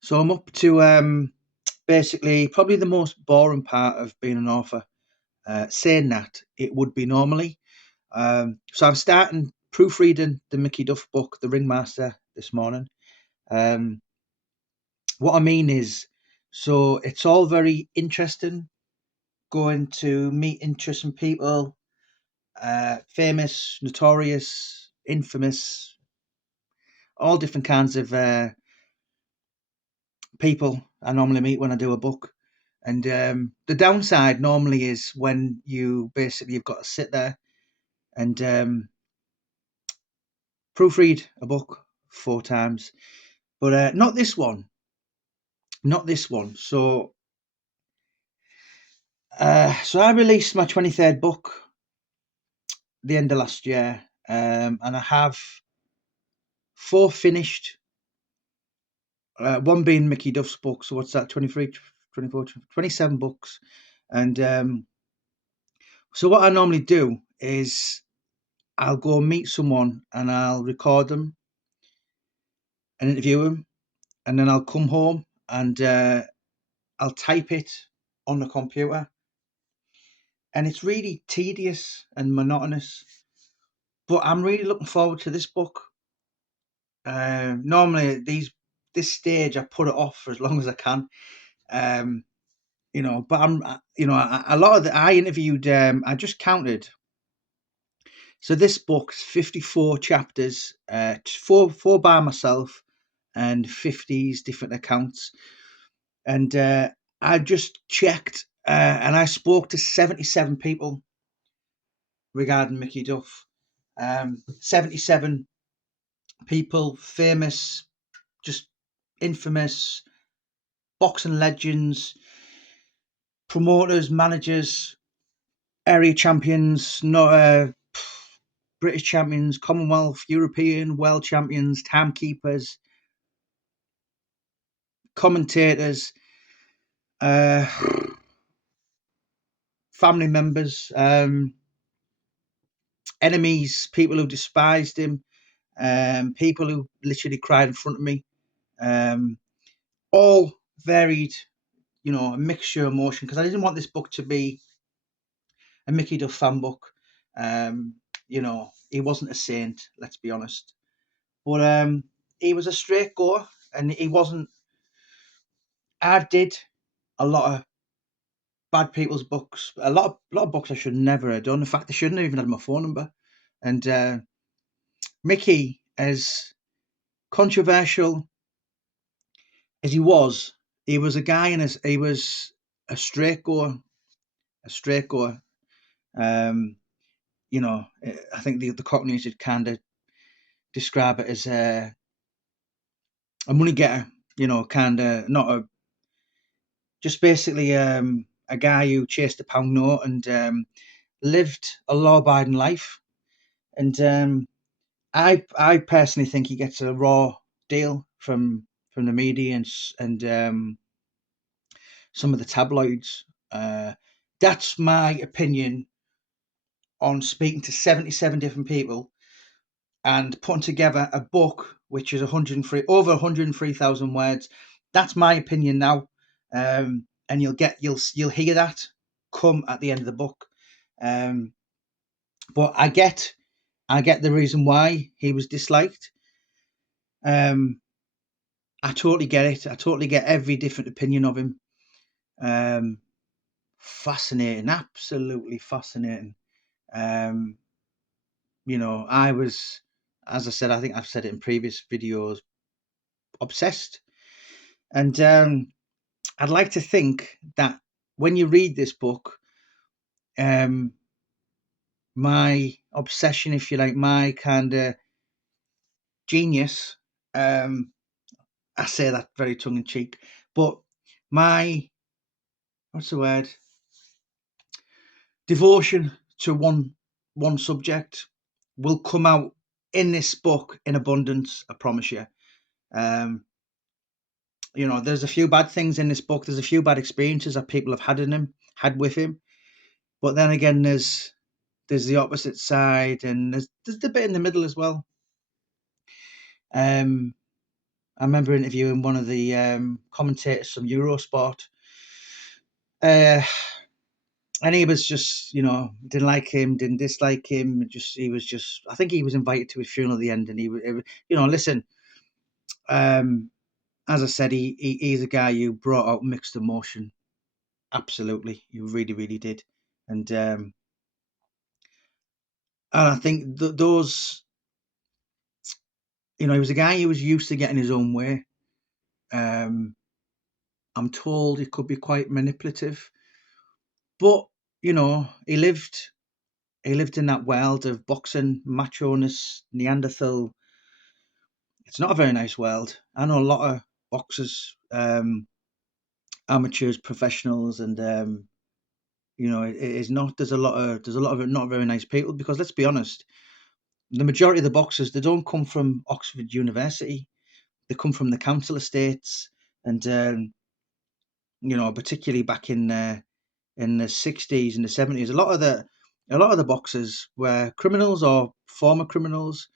So I'm up to basically probably the most boring part of being an author. Saying that, it would be normally. So I'm starting proofreading the Mickey Duff book, The Ringmaster, this morning. Um, what I mean is, so it's all very interesting. Going to meet interesting people, famous, notorious, infamous, all different kinds of people I normally meet when I do a book. And the downside normally is when you've got to sit there and proofread a book 4 times, but not this one, not this one. So I released my 23rd book the end of last year, and I have 4 finished. One being Mickey Duff's book. So what's that? 23, 24, 27 books. And so what I normally do is I'll go meet someone and I'll record them and interview them, and then I'll come home and I'll type it on the computer, and it's really tedious and monotonous. But I'm really looking forward to this book. Normally, this stage I put it off for as long as I can. Um, but a lot of I interviewed. I just counted. So this book's 54 chapters, four by myself, and 50's different accounts. And I just checked, and I spoke to 77 people regarding Mickey Duff. 77 people, famous, just infamous, boxing legends, promoters, managers, area champions, not British champions, Commonwealth, European, world champions, timekeepers, commentators, uh, family members, enemies, people who despised him, people who literally cried in front of me, um, all varied, a mixture of emotion, because I didn't want this book to be a Mickey Duff fan book. He wasn't a saint, let's be honest, but he was a straight goer, and he wasn't. I did a lot of bad people's books, a lot of books I should never have done. In fact, I shouldn't have even had my phone number. And Mickey, as controversial as he was a guy, and he was a straight goer, a straight goer. Um, I think the Cockneys would kind of describe it as a money getter. Kind of not a just basically a guy who chased a pound note and lived a law-abiding life. And I personally think he gets a raw deal from the media and some of the tabloids. That's my opinion on speaking to 77 different people and putting together a book which is over 103,000 words. That's my opinion now, and you'll hear that come at the end of the book. But I get the reason why he was disliked. I totally get it. I totally get every different opinion of him. Fascinating, absolutely fascinating. I was, as I said, I think I've said it in previous videos, obsessed. And I'd like to think that when you read this book, my obsession, if you like, my kind of genius, I say that very tongue in cheek, but my, what's the word? Devotion to one subject will come out in this book in abundance. I promise you. There's a few bad things in this book. There's a few bad experiences that people have had with him. But then again, there's the opposite side, and there's the bit in the middle as well. I remember interviewing one of the commentators from Eurosport, uh, and he was just, didn't like him, didn't dislike him. He was just. I think he was invited to his funeral at the end, and listen. Um, as I said, he's a guy who brought out mixed emotion. Absolutely, he really, really did, and I think those, he was a guy who was used to getting his own way. Um, I'm told he could be quite manipulative, but he lived in that world of boxing, macho-ness, Neanderthal. It's not a very nice world. I know a lot of boxers, amateurs, professionals, and it is not. There's a lot of not very nice people, because let's be honest, the majority of the boxers, they don't come from Oxford University. They come from the council estates, and particularly back in the 60s and the 70s, a lot of the boxers were criminals or former criminals.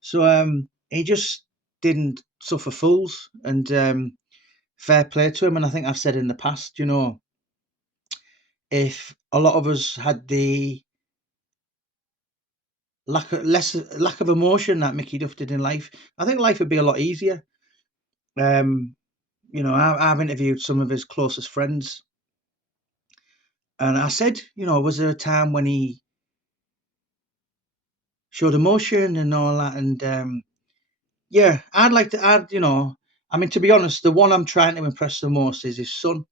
So he just didn't suffer fools, and fair play to him. And I think I've said in the past, if a lot of us had the lack of emotion that Mickey Duff did in life, I think life would be a lot easier. Um, I've interviewed some of his closest friends, and I said, was there a time when he showed emotion and all that? And yeah, I'd like to add, I mean, to be honest, the one I'm trying to impress the most is his son.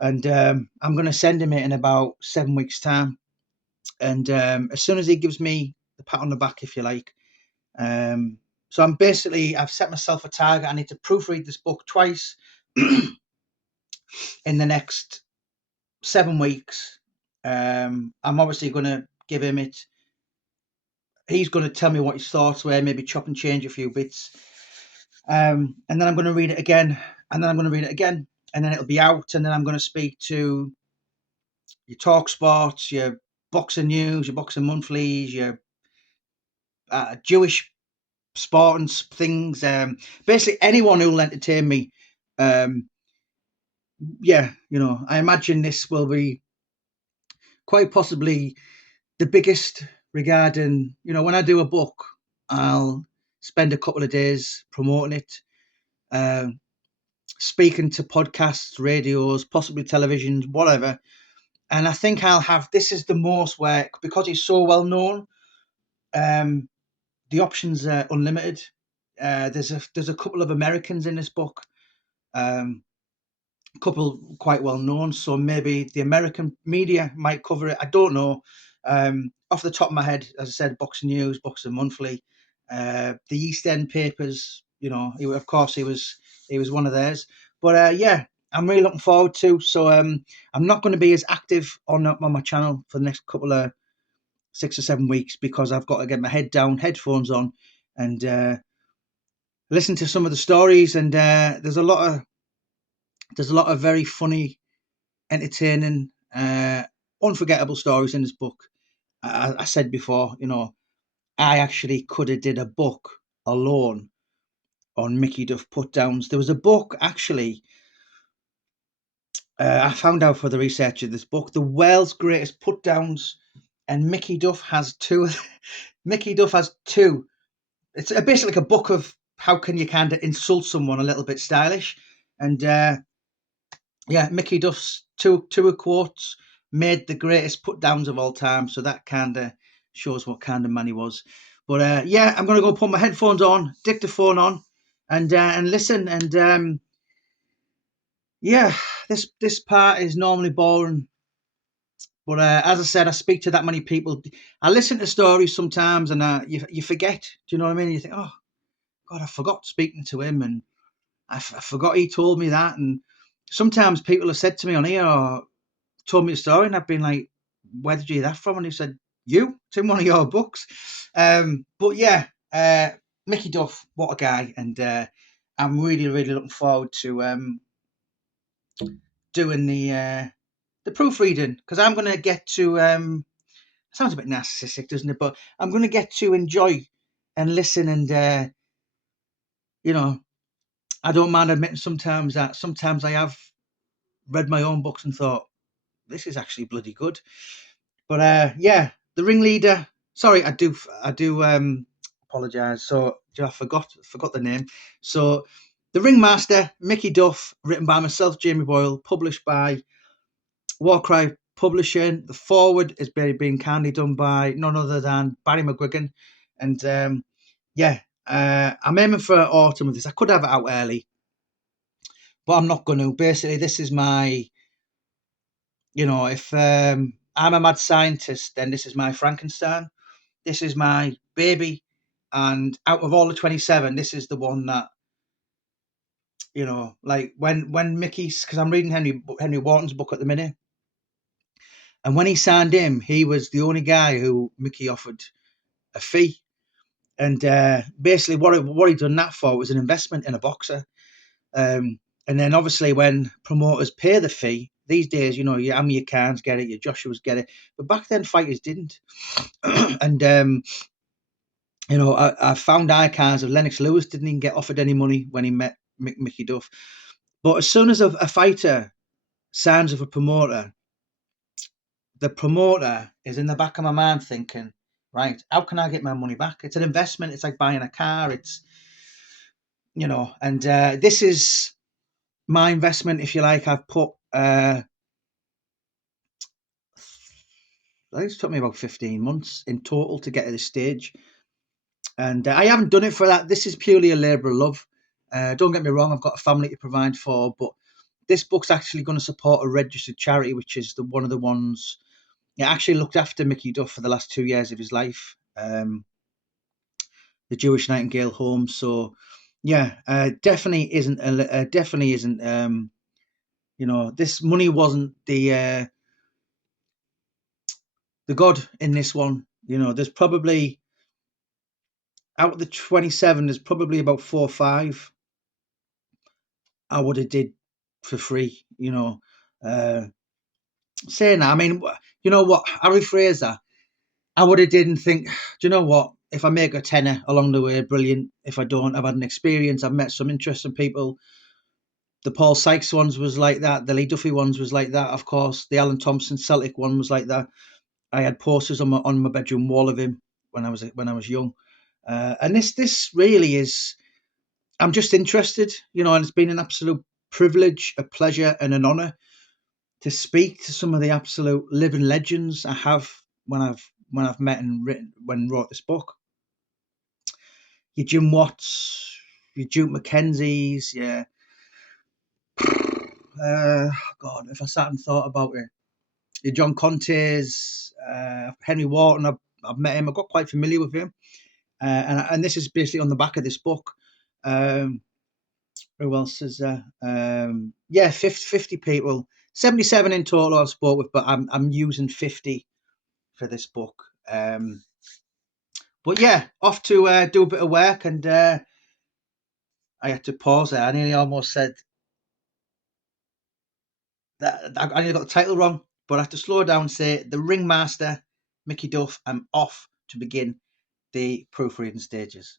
And I'm going to send him it in about 7 weeks' time. And as soon as he gives me the pat on the back, if you like. So I've set myself a target. I need to proofread this book twice in the next 7 weeks. I'm obviously going to give him it. He's going to tell me what his thoughts were, maybe chop and change a few bits. And then I'm going to read it again, and then I'm going to read it again, and then it'll be out, and then I'm going to speak to your talk sports, your boxing news, your boxing monthlies, your Jewish sport and things. Basically, anyone who'll entertain me. Um, yeah, I imagine this will be quite possibly the biggest regarding, when I do a book, I'll spend a couple of days promoting it. Um, Speaking to podcasts, radios, possibly televisions, whatever. And I think I'll have this is the most where, because he's so well known, um, the options are unlimited. There's a couple of Americans in this book, um, a couple quite well known, so maybe the American media might cover it. I don't know. Off the top of my head, as I said, Boxing News, Boxing Monthly, the East End papers. Of course, he was one of theirs. But yeah, I'm really looking forward to. So I'm not going to be as active on my channel for the next couple of 6 or 7 weeks, because I've got to get my head down, headphones on, and listen to some of the stories. And there's a lot of very funny, entertaining, unforgettable stories in this book. I said before, I actually could have did a book alone on Mickey Duff put downs. There was a book actually. I found out for the research of this book, the world's greatest put downs, and Mickey Duff has two. Mickey Duff has two. It's basically like a book of how can you kind of insult someone a little bit stylish, and yeah, Mickey Duff's two quotes made the greatest put downs of all time. So that kind of shows what kind of man he was. But yeah, I'm gonna go put my headphones on, dictaphone on, and listen. And yeah, this part is normally boring, but as I said, I speak to that many people. I listen to stories sometimes, and you forget. Do you know what I mean? You think, oh God, I forgot speaking to him, and I forgot he told me that. And sometimes people have said to me on here, or told me a story, and I've been like, "Where did you hear that from?" And he said, "You, it's in one of your books." But yeah, Mickey Duff, what a guy, and I'm really, really looking forward to doing the proofreading, because I'm going to get to. Sounds a bit narcissistic, doesn't it? But I'm going to get to enjoy and listen, and you know, I don't mind admitting sometimes I have read my own books and thought this is actually bloody good. But yeah, the ringleader. Sorry, I do apologise. So I forgot the name. So the Ringmaster, Mickey Duff, written by myself, Jamie Boyle, published by Warcry Publishing. The forward is being kindly done by none other than Barry McGuigan, and yeah, I'm aiming for autumn with this. I could have it out early, but I'm not going to. Basically, this is my, if I'm a mad scientist, then this is my Frankenstein. This is my baby, and out of all the 27, this is the one that, like when Mickey's, because I'm reading Henry Wharton's book at the minute, and when he signed him, he was the only guy who Mickey offered a fee, and basically what he done that for was an investment in a boxer. And then obviously when promoters pay the fee these days, your Amir Khans get it, your Joshua's get it, but back then fighters didn't. And I found icons of Lennox Lewis didn't even get offered any money when he met Mickey Duff. But as soon as a fighter signs with a promoter, the promoter is in the back of my mind thinking, right, how can I get my money back? It's an investment. It's like buying a car. It's, and this is my investment, if you like. I've put, I think it's took me about 15 months in total to get to this stage. And I haven't done it for that. This is purely a labour of love. Don't get me wrong, I've got a family to provide for, but this book's actually going to support a registered charity, which is one of the ones. It actually looked after Mickey Duff for the last 2 years of his life, the Jewish Nightingale Home. So, yeah, definitely isn't. Definitely isn't. This money wasn't the god in this one. There's probably out of the 27, there's probably about 4 or 5 I would have did for free. Saying that, I mean, you know what, Harry Fraser, I would have did and think, do you know what? If I make a tenner along the way, brilliant. If I don't, I've had an experience. I've met some interesting people. The Paul Sykes ones was like that. The Lee Duffy ones was like that. Of course, the Alan Thompson Celtic one was like that. I had posters on my bedroom wall of him when I was young. And this really is. I'm just interested, and it's been an absolute privilege, a pleasure, and an honour to speak to some of the absolute living legends I have when I've met and wrote this book. Your Jim Watts, your Duke Mackenzies, yeah. God, if I sat and thought about it, your John Contes, Henry Wharton, I've met him. I got quite familiar with him, and this is basically on the back of this book. Who else is there? Yeah, 50 people, 77 in total I've spoke with, but I'm using 50 for this book. But yeah, off to do a bit of work, and I had to pause there. I nearly almost said that I nearly got the title wrong, but I have to slow down and say the Ringmaster, Mickey Duff. I'm off to begin the proofreading stages.